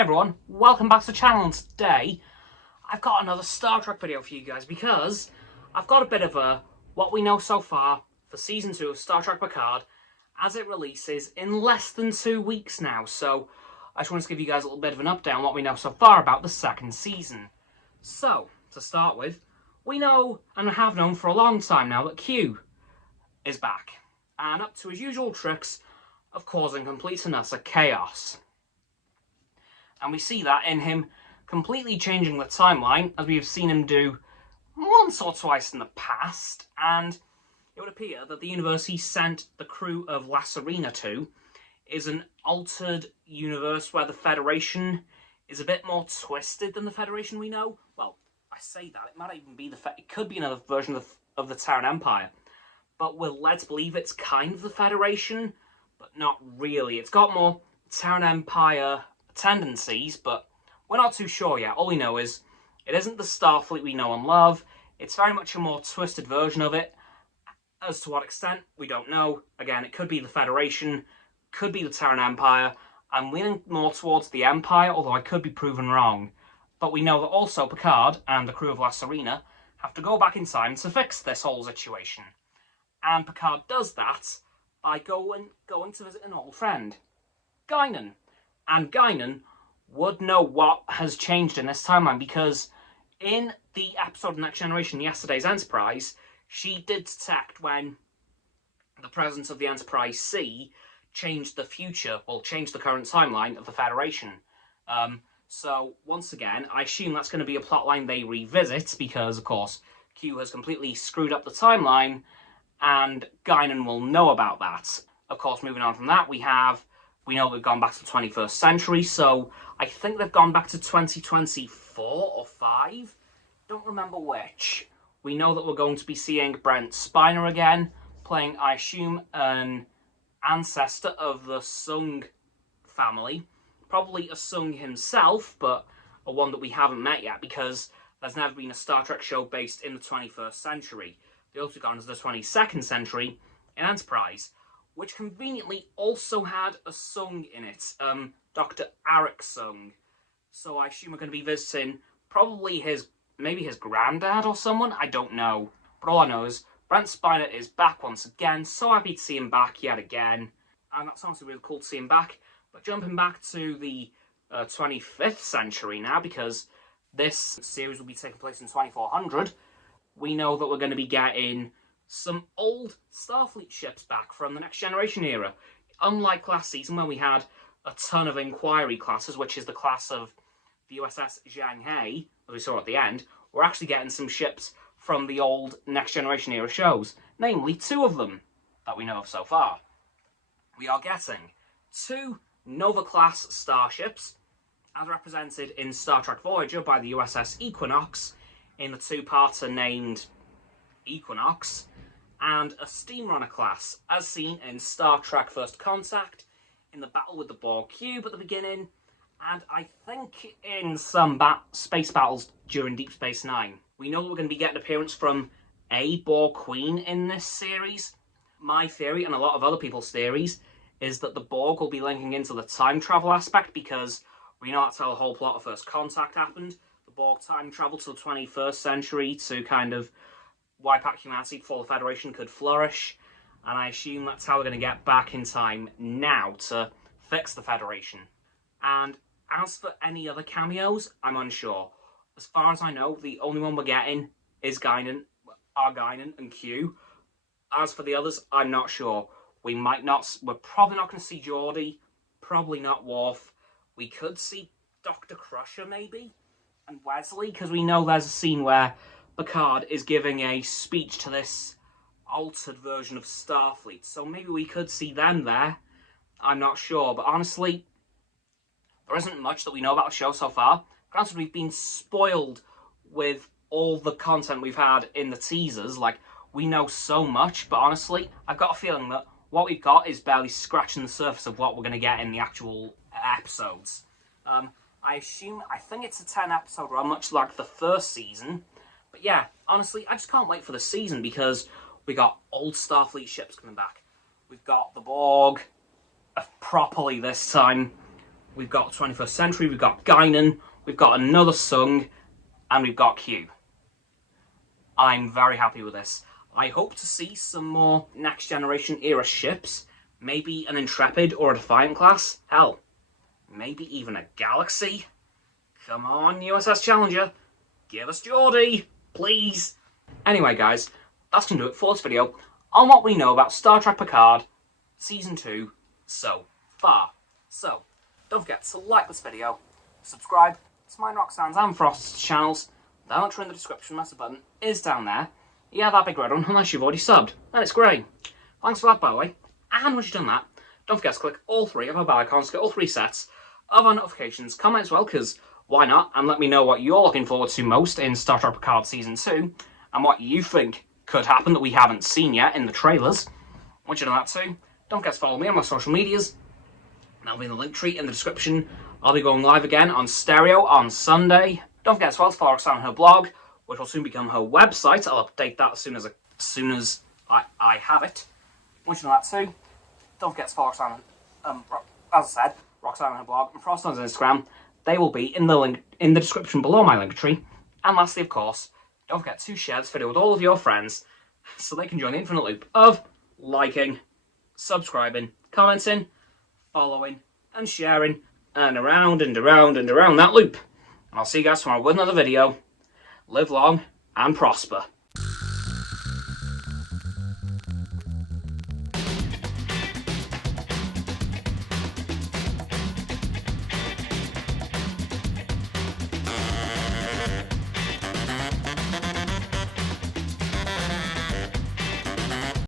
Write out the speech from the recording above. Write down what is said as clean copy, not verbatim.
Hey everyone, welcome back to the channel, and today I've got another Star Trek video for you guys because I've got a bit of a what we know so far for Season 2 of Star Trek Picard as it releases in less than 2 weeks now. So I just wanted to give you guys a little bit of an update on what we know so far about the second season. So, to start with, we know and have known for a long time now that Q is back and up to his usual tricks of causing complete and utter chaos. And we see that in him completely changing the timeline, as we have seen him do once or twice in the past. And it would appear that the universe he sent the crew of La Sirena to is an altered universe where the Federation is a bit more twisted than the Federation we know. Well, I say that, it might even be it could be another version of the Terran Empire. But we're led to believe it's kind of the Federation, but not really. It's got more Terran Empire tendencies, but we're not too sure yet. All we know is it isn't the Starfleet we know and love. It's very much a more twisted version of it. As to what extent, we don't know. Again, it could be the Federation, could be the Terran Empire. I'm leaning more towards the Empire, although I could be proven wrong. But we know that also Picard and the crew of La Sirena have to go back in time to fix this whole situation. And Picard does that by going to visit an old friend, Guinan. And Guinan would know what has changed in this timeline, because in the episode of Next Generation, Yesterday's Enterprise, she did detect when the presence of the Enterprise C changed the future, well, changed the current timeline of the Federation. So, once again, I assume that's going to be a plotline they revisit, because, of course, Q has completely screwed up the timeline, and Guinan will know about that. Of course, moving on from that, we know they've gone back to the 21st century, so I think they've gone back to 2024 or 5. Don't remember which. We know that we're going to be seeing Brent Spiner again, playing, I assume, an ancestor of the Sung family. Probably a Sung himself, but a one that we haven't met yet, because there's never been a Star Trek show based in the 21st century. They also gone to the 22nd century in Enterprise, which conveniently also had a Sung in it, Dr. Arik Sung. So I assume we're going to be visiting probably maybe his granddad or someone, I don't know. But all I know is Brent Spiner is back once again, so happy to see him back yet again. And that's honestly really cool to see him back. But jumping back to the 25th century now, because this series will be taking place in 2400, we know that we're going to be getting some old Starfleet ships back from the Next Generation era. Unlike last season, when we had a ton of Inquiry classes, which is the class of the USS Zhang He, as we saw at the end, we're actually getting some ships from the old Next Generation era shows, namely 2 of them that we know of so far. We are getting 2 Nova-class starships, as represented in Star Trek Voyager by the USS Equinox, in the 2-parter named Equinox, and a Steamrunner class, as seen in Star Trek First Contact, in the battle with the Borg Cube at the beginning, and I think in some space battles during Deep Space Nine. We know that we're going to be getting an appearance from a Borg Queen in this series. My theory, and a lot of other people's theories, is that the Borg will be linking into the time travel aspect, because we know that's how the whole plot of First Contact happened. The Borg time traveled to the 21st century to kind of wipe out humanity before the Federation could flourish, and I assume that's how we're going to get back in time now to fix the Federation. And as for any other cameos, I'm unsure. As far as I know, the only one we're getting is Guinan and Q. As for the others, I'm not sure. We're probably not going to see Geordi, probably not Worf. We could see Dr. Crusher, maybe, and Wesley, because we know there's a scene where Picard is giving a speech to this altered version of Starfleet, so maybe we could see them there. I'm not sure, but honestly, there isn't much that we know about the show so far. Granted, we've been spoiled with all the content we've had in the teasers. Like, we know so much, but honestly, I've got a feeling that what we've got is barely scratching the surface of what we're going to get in the actual episodes. I think it's a 10-episode run, much like the first season. But yeah, honestly, I just can't wait for the season, because we got old Starfleet ships coming back. We've got the Borg, properly this time. we've got 21st Century, we've got Guinan, we've got another Sung, and we've got Q. I'm very happy with this. I hope to see some more Next Generation era ships, maybe an Intrepid or a Defiant class. Hell, maybe even a Galaxy. Come on, USS Challenger, give us Geordie, please. Anyway, guys, that's going to do it for this video on what we know about Star Trek Picard Season 2 so far. So, don't forget to like this video, subscribe to mine, Roxanne's and Frost's channels. The link in the description, massive button, is down there. Yeah, that big red one, unless you've already subbed. That's great. Thanks for that, by the way. And once you've done that, don't forget to click all 3 of our bell icons to get all 3 sets of our notifications. Comment as well, because why not? And let me know what you're looking forward to most in Star Trek Picard Season 2, and what you think could happen that we haven't seen yet in the trailers. Once you've done that too, don't forget to follow me on my social medias. That'll be in the link tree in the description. I'll be going live again on Stereo on Sunday. Don't forget as well to follow Roxanne on her blog, which will soon become her website. I'll update that as soon as I have it. Once you've done that too, don't forget to follow Roxanne, as I said, Roxanne on her blog and Frost on his Instagram. They will be in the link in the description below my link tree. And lastly, of course, don't forget to share this video with all of your friends so they can join the infinite loop of liking, subscribing, commenting, following, and sharing, and around and around and around that loop. And I'll see you guys tomorrow with another video. Live long and prosper.